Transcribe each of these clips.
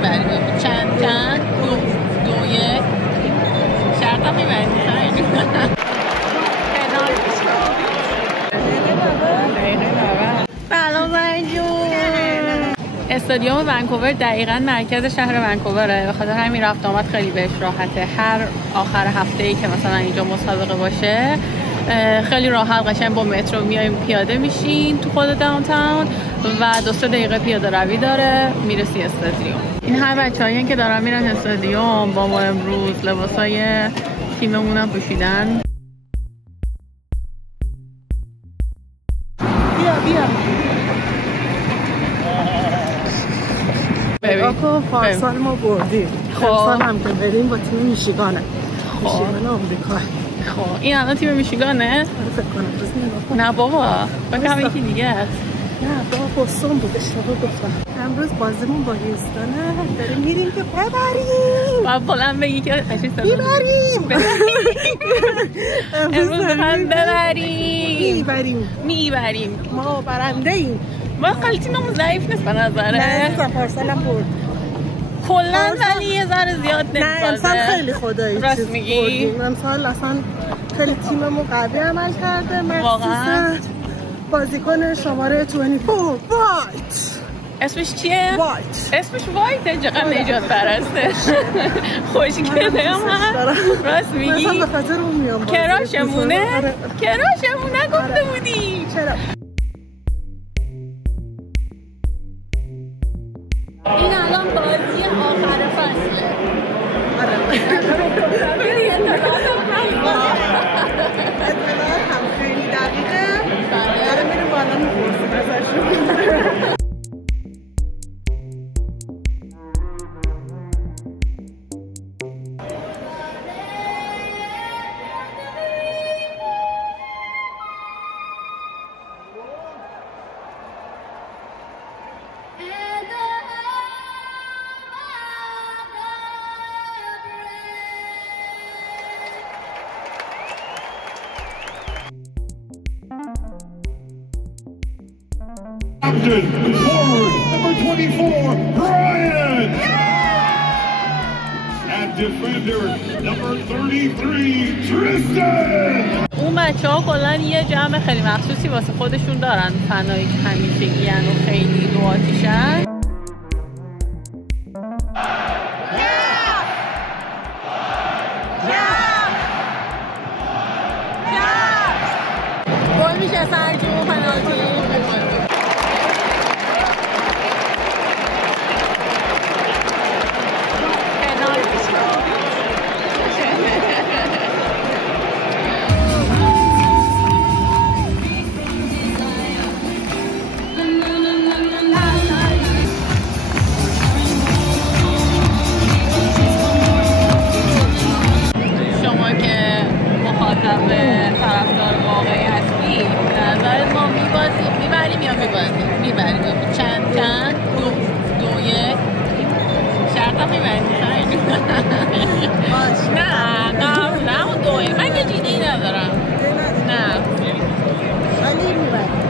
میبریم. چند 2 1 شرطم میبریم. سلام زنجون. استادیوم ونکوور دقیقاً مرکز شهر ونکووره، به خاطر همین رفت آمد خیلی بهش راحته. هر آخر هفته‌ای که مثلا اینجا مسابقه باشه خیلی راحت قشنگ با مترو میایم پیاده میشین تو خود داونتاون و 2-3 دقیقه پیاده روی داره میرسی استادیوم. این هر بچه‌هایی که دارن میرن استادیوم با ما امروز لباسای تیممون هم پوشیدن. بیا ببین پارسال ما بردیم، امسال هم که بریم با تیم میشیگانه. میشیگان آمریکا. خب این الان تیم میشیگانه؟ فکر کنم. نه بابا فکر یکی دیگه است. نه بابا بوستون بود، اشتباه گفتم. امروز بازیمون با هیوستونه، داریم میریم که ببریم. باید بلند بگی که میبریم. امروز بخواهیم میبریم. ما برنده ایم. ما خیلی تیممون ضعیف نیست به نظره. نه پارسال هم برد کلن، ولی یه ذره زیاد نیست. نه امسال خیلی خدایی راست میگی؟ امسال اصلا خیلی تیممون قوی عمل کرده. واقعا بازیکن شماره 24 وایت. اسمش چیه؟ وایت. اسمش وایته. چقدر نجات پرسته. خوشگله هم راست میگی؟ مثلا به خاطر اون میام کراشمونه گفته بودی. چرا؟ این الان بازی آخر فصله. اطلاعات هم خیلی دقیقه. داره میره بالا میپرسیم ازشون. Forward, number 24, Brian! And defender, number 33, Tristan! اون بچه ها کلن یه جمع خیلی مخصوصی واسه خودشون دارن، فنایی که همیشگی ان و خیلی دو آتیشن. گل میشه سرجون پنالتی. شما که مخاطب طرفدار واقعی هستی، به نظر ما میبریم یا میبریم؟ چند 2 1 شرطم میبریم. نه اون 2 1 من یه جیده‌ای ندارم. نه ولی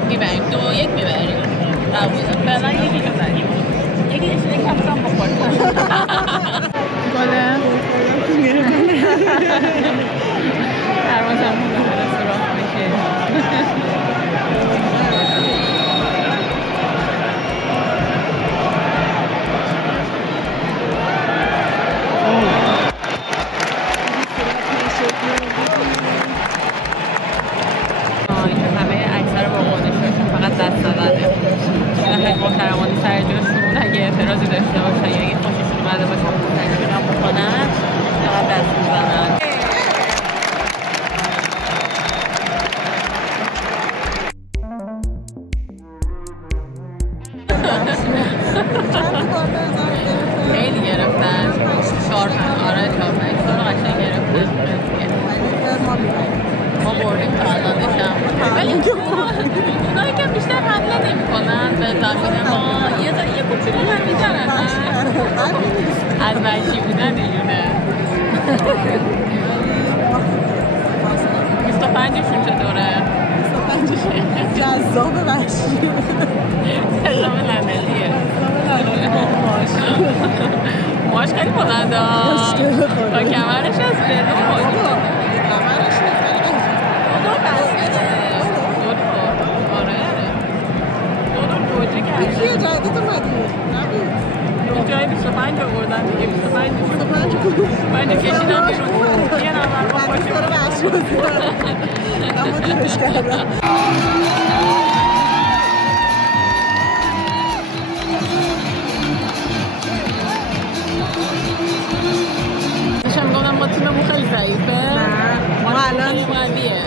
میبریم 2 1 میبریم. قبوله. فعلا یکی میبریم. یکی نشونه کفتم بخوریم. گله دروازمون داره سراخ میشه. اینجا همه اکثر واگن‌هاشون فقط دست زدنه. خیلی محترمانه سر جاشون اگه اعتراضی داشته باشن ماش خیلی بلنده ها تا کمرش هست یه جدید اومدی؟ نبود جای 25 آوردن دیگه 25 کشیدم بیرون یه نمبر ما باشه داره بخش بازی داره اما دورش کردم داشتم میگم ما تیممون خیلی ضعیفه ما الان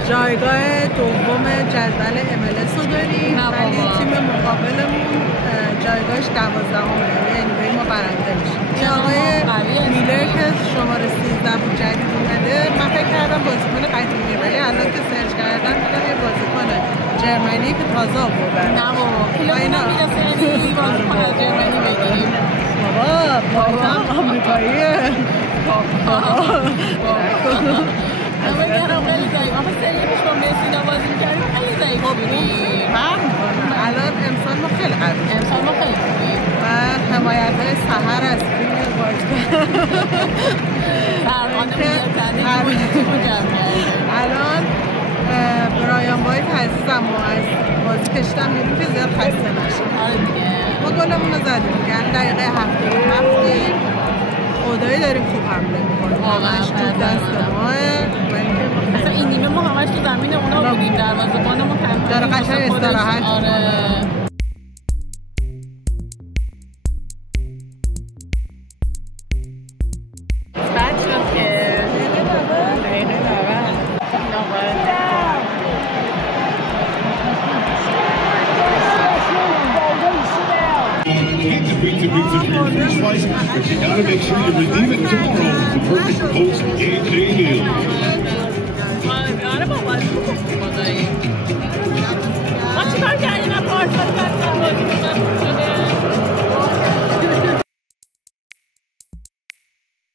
جایگاه دوم جدول MLS رو داریم ولی تیم مقابلمون جایگاهش 12مه یعنی ما برنده میشیم این آقای میلر که شماره 13 بود جدید اومده من فکر کردم بازیکن قدیمیه ولی الان که سرچ کردم دیدم یه بازیکن جرمنی که تازه آوردن نه بابا اینا میرسه یعنی بازیکن از جرمنی بگیریم بابا پایتم آمریکاییه اما گرم خیلی ضعیف آخه سری پیش با مسینا بازی میکردیم خیلی ضعیف بودیم الان امسال ما خیلی قوی امسال ما خیلی خوبیم و حمایت های سحر از تیم بازیکن الان برایان بایت عزیزم و از بازی کشیدم بیرون که زیاد خسته نشه ما گلمون رو زدیم میگن دقیقه 77 خدایی داریم خوب حمله میکنیم همش تو دست ماه اصلا این نیمه ما همش تو زمین اونا بودیم دروازه‌بانمون داره قشنگ استراحت بعد شد که دقیقه 90 Pizza for your first slice, but you gotta make sure you redeem it tomorrow. The perfect post-game day